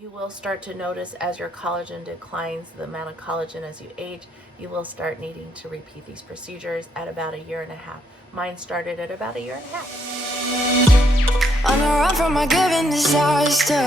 You will start to notice as your collagen declines, the amount of collagen as you age, you will start needing to repeat these procedures at about a year and a half. Mine started at about a year and a half. On a run from my given disaster,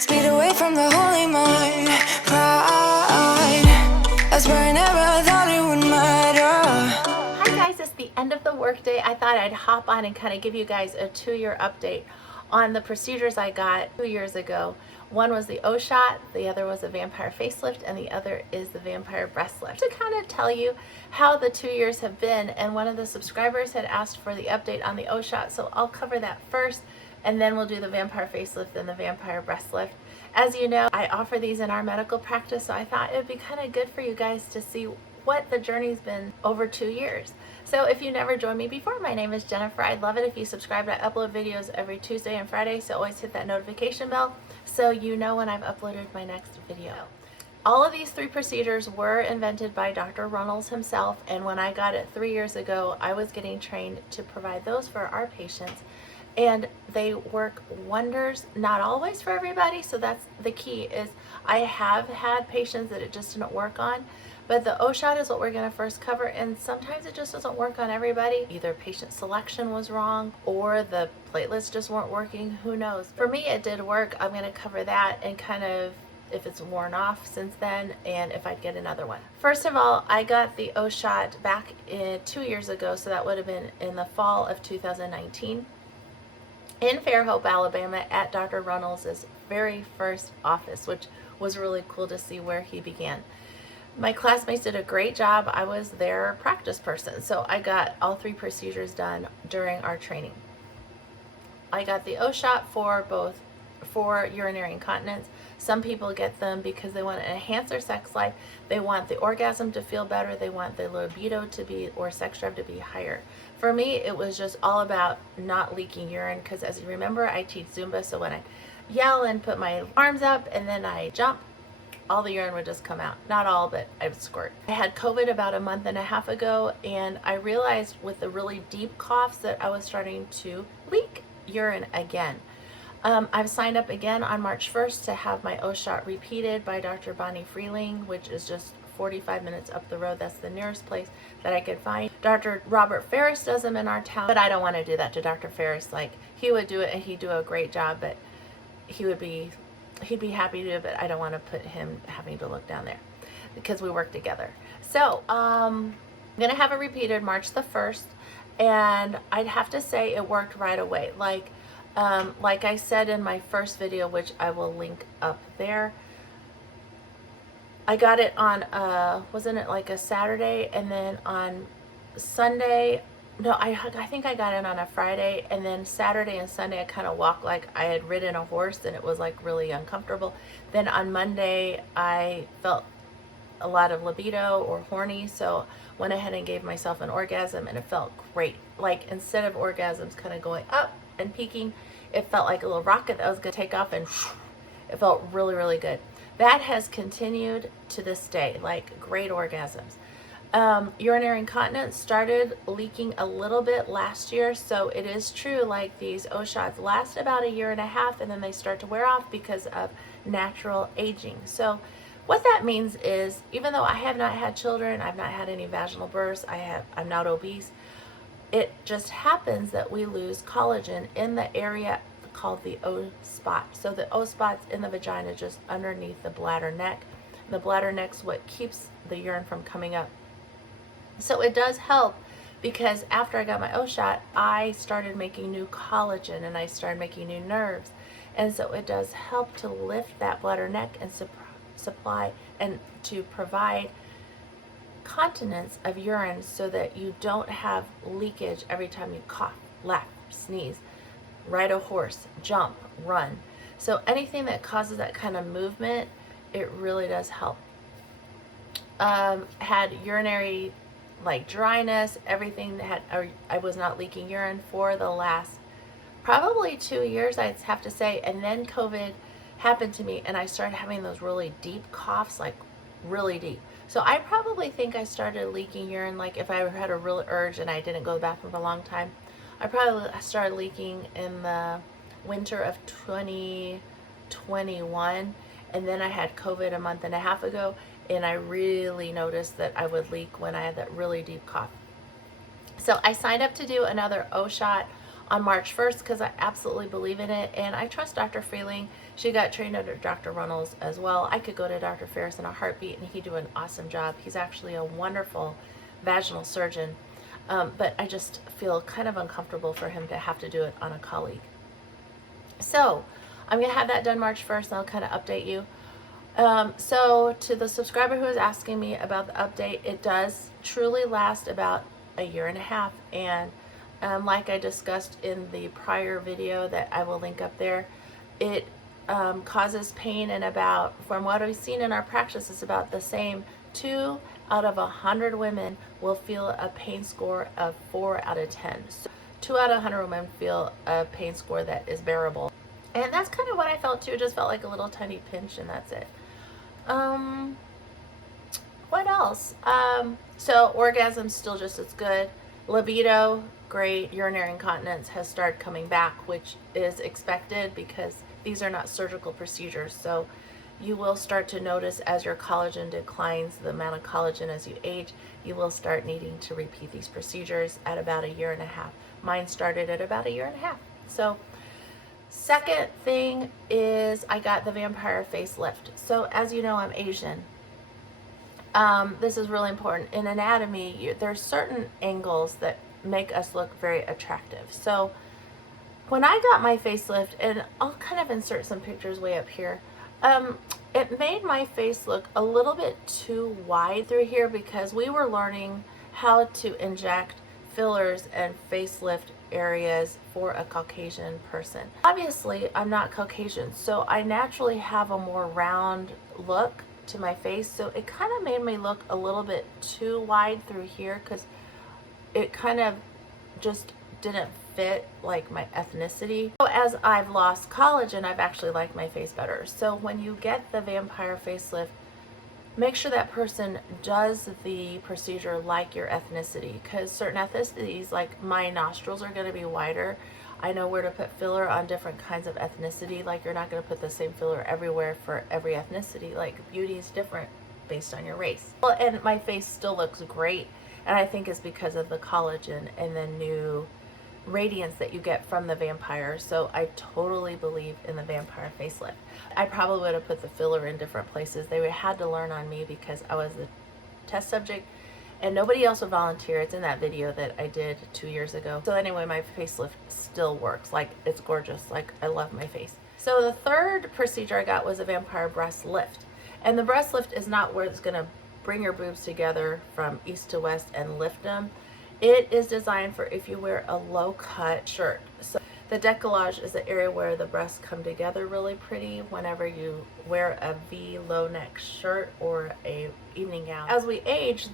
speed away from the holy mind, pride. That's where I never thought it would matter. Hi guys, it's the end of the workday. I thought I'd hop on and kind of give you guys a 2-year update on the procedures I got 2 years ago. One was the OShot, the other was the vampire facelift, and the other is the vampire breast lift. To kind of tell you how the 2 years have been, and one of the subscribers had asked for the update on the OShot, so I'll cover that first, and then we'll do the vampire facelift and the vampire breast lift. As you know, I offer these in our medical practice, so I thought it would be kind of good for you guys to see what the journey's been over 2 years. So if you never joined me before, my name is Jennifer. I'd love it if you subscribe. I upload videos every Tuesday and Friday, so always hit that notification bell so you know when I've uploaded my next video. All of these 3 procedures were invented by Dr. Reynolds himself, and when I got it 3 years ago, I was getting trained to provide those for our patients. And they work wonders, not always for everybody, so that's the key. Is I have had patients that it just didn't work on, but the OShot is what we're going to first cover, and sometimes it just doesn't work on everybody. Either patient selection was wrong or the platelets just weren't working, who knows. For me it did work. I'm going to cover that and kind of if it's worn off since then and if I'd get another one. First of all, I got the OShot back 2 years ago, so that would have been in the fall of 2019. In Fairhope, Alabama, at Dr. Reynolds' very first office, which was really cool to see where he began. My classmates did a great job. I was their practice person, so I got all 3 procedures done during our training. I got the OShot for urinary incontinence. Some people get them because they want to enhance their sex life. They want the orgasm to feel better. They want the libido to be, or sex drive to be higher. For me, it was just all about not leaking urine, because as you remember, I teach Zumba, so when I yell and put my arms up and then I jump, all the urine would just come out. Not all, but I would squirt. I had COVID about a month and a half ago, and I realized with the really deep coughs that I was starting to leak urine again. I've signed up again on March 1st to have my OShot repeated by Dr. Bonnie Freeling, which is just 45 minutes up the road. That's the nearest place that I could find. Dr. Robert Ferris does them in our town, but I don't want to do that to Dr. Ferris. Like, he would do it and he'd do a great job, but he'd be happy to do it, but I don't want to put him having to look down there because we work together. So I'm gonna have it repeated March the 1st, and I'd have to say it worked right away. Like I said in my first video, which I will link up there, I got it on wasn't it like a Saturday, and then on Sunday, no, I think I got in on a Friday, and then Saturday and Sunday I kind of walked like I had ridden a horse, and it was like really uncomfortable. Then on Monday I felt a lot of libido or horny, so went ahead and gave myself an orgasm, and it felt great. Like, instead of orgasms kind of going up and peaking, it felt like a little rocket that was going to take off, and it felt really, really good. That has continued to this day, like great orgasms. Urinary incontinence started leaking a little bit last year, so it is true, like, these OShots last about a year and a half, and then they start to wear off because of natural aging. So what that means is, even though I have not had children, I've not had any vaginal births, I'm not obese, it just happens that we lose collagen in the area called the O spot. So the O spot's in the vagina, just underneath the bladder neck. The bladder neck's what keeps the urine from coming up. So it does help, because after I got my OShot, I started making new collagen and I started making new nerves. And so it does help to lift that bladder neck and supply and to provide continence of urine, so that you don't have leakage every time you cough, laugh, sneeze, ride a horse, jump, run. So anything that causes that kind of movement, it really does help. Had urinary, like, dryness, everything that I was not leaking urine for the last probably 2 years, I'd have to say. And then COVID happened to me, and I started having those really deep coughs, like really deep. So I probably think I started leaking urine, like if I had a real urge and I didn't go to the bathroom for a long time, I probably started leaking in the winter of 2021, and then I had COVID a month and a half ago, and I really noticed that I would leak when I had that really deep cough. So I signed up to do another OShot on March 1st because I absolutely believe in it, and I trust Dr. Freeling. She got trained under Dr. Reynolds as well. I could go to Dr. Ferris in a heartbeat, and he'd do an awesome job. He's actually a wonderful vaginal surgeon, but I just feel kind of uncomfortable for him to have to do it on a colleague. So I'm going to have that done March 1st, and I'll kind of update you. So to the subscriber who is asking me about the update, it does truly last about a year and a half, and like I discussed in the prior video that I will link up there, it causes pain, and about, from what I've seen in our practice, it's about the same. 2 out of 100 women will feel a pain score of 4 out of 10. So 2 out of 100 women feel a pain score that is bearable. And that's kind of what I felt too. It just felt like a little tiny pinch, and that's it. What else? So orgasm still just as good. Libido, great. Urinary incontinence has started coming back, which is expected because these are not surgical procedures. So you will start to notice as your collagen declines, the amount of collagen as you age, you will start needing to repeat these procedures at about a year and a half. Mine started at about a year and a half. So second thing is I got the vampire facelift. So as you know, I'm Asian. This is really important. In anatomy, there's certain angles that make us look very attractive. So when I got my facelift, and I'll kind of insert some pictures way up here, it made my face look a little bit too wide through here because we were learning how to inject fillers and facelift areas for a Caucasian person. Obviously, I'm not Caucasian, so I naturally have a more round look to my face, so it kind of made me look a little bit too wide through here because it kind of just didn't fit like my ethnicity. So as I've lost collagen, I've actually liked my face better. So when you get the vampire facelift, make sure that person does the procedure like your ethnicity, because certain ethnicities, like my nostrils, are going to be wider. I know where to put filler on different kinds of ethnicity. Like, you're not going to put the same filler everywhere for every ethnicity. Like, beauty is different based on your race. Well, and my face still looks great, and I think it's because of the collagen and the new radiance that you get from the vampire. So I totally believe in the vampire facelift. I probably would have put the filler in different places. They would have had to learn on me because I was the test subject and nobody else would volunteer. It's in that video that I did 2 years ago. So anyway, my facelift still works. Like, it's gorgeous. Like, I love my face. So the third procedure I got was a vampire breast lift. And the breast lift is not where it's going to bring your boobs together from east to west and lift them. It is designed for if you wear a low cut shirt. So the décolletage is the area where the breasts come together really pretty whenever you wear a V low neck shirt or a evening gown. As we age,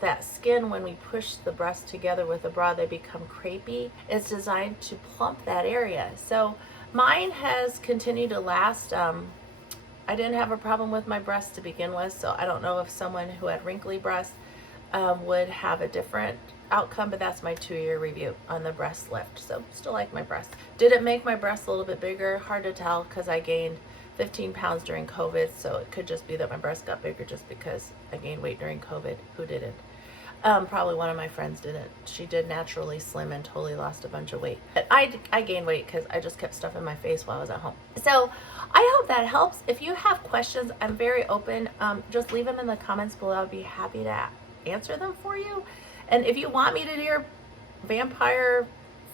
that skin, when we push the breasts together with the bra, they become crepey. It's designed to plump that area. So mine has continued to last. I didn't have a problem with my breasts to begin with, so I don't know if someone who had wrinkly breasts would have a different outcome, but that's my 2-year review on the breast lift. So still like my breasts. Did it make my breasts a little bit bigger? Hard to tell because I gained 15 pounds during COVID, so it could just be that my breasts got bigger just because I gained weight during COVID. Who didn't? Probably one of my friends didn't. She did naturally slim and totally lost a bunch of weight. But I gained weight because I just kept stuffing my face while I was at home. So I hope that helps. If you have questions, I'm very open. Just leave them in the comments below. I'd be happy to answer them for you. And if you want me to do your vampire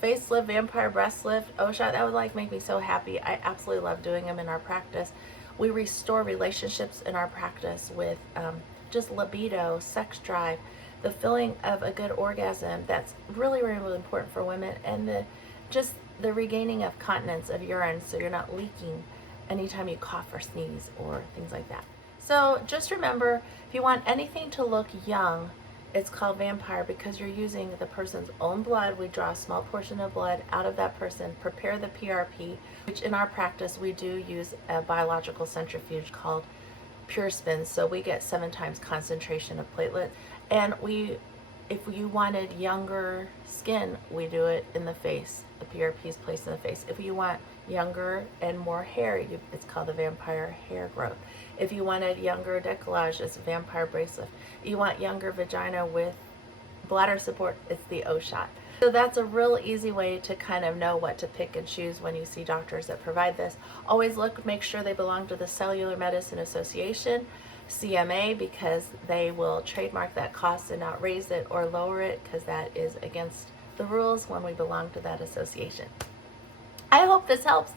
facelift, vampire breast lift, OShot, that would make me so happy. I absolutely love doing them in our practice. We restore relationships in our practice with just libido, sex drive, the feeling of a good orgasm. That's really, really, really important for women, and the regaining of continence of urine, so you're not leaking anytime you cough or sneeze or things like that. So just remember, if you want anything to look young, it's called vampire because you're using the person's own blood. We draw a small portion of blood out of that person, prepare the PRP, which in our practice we do use a biological centrifuge called Pure Spin. So we get 7 times concentration of platelets. And if you wanted younger skin, we do it in the face. The PRP is placed in the face. If you want younger and more hair, it's called the vampire hair growth. If you wanted younger decollage, it's vampire bracelet. You want younger vagina with bladder support, it's the OShot. So that's a real easy way to kind of know what to pick and choose when you see doctors that provide this. Always make sure they belong to the Cellular Medicine Association, CMA, because they will trademark that cost and not raise it or lower it, because that is against the rules when we belong to that association. I hope this helps,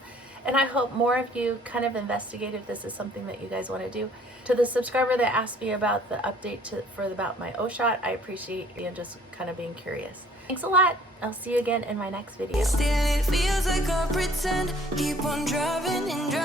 and I hope more of you kind of investigate if this is something that you guys want to do. To the subscriber that asked me about the update about my OShot, I appreciate you just kind of being curious. Thanks a lot. I'll see you again in my next video. Still it feels like I pretend. Keep on driving and driving.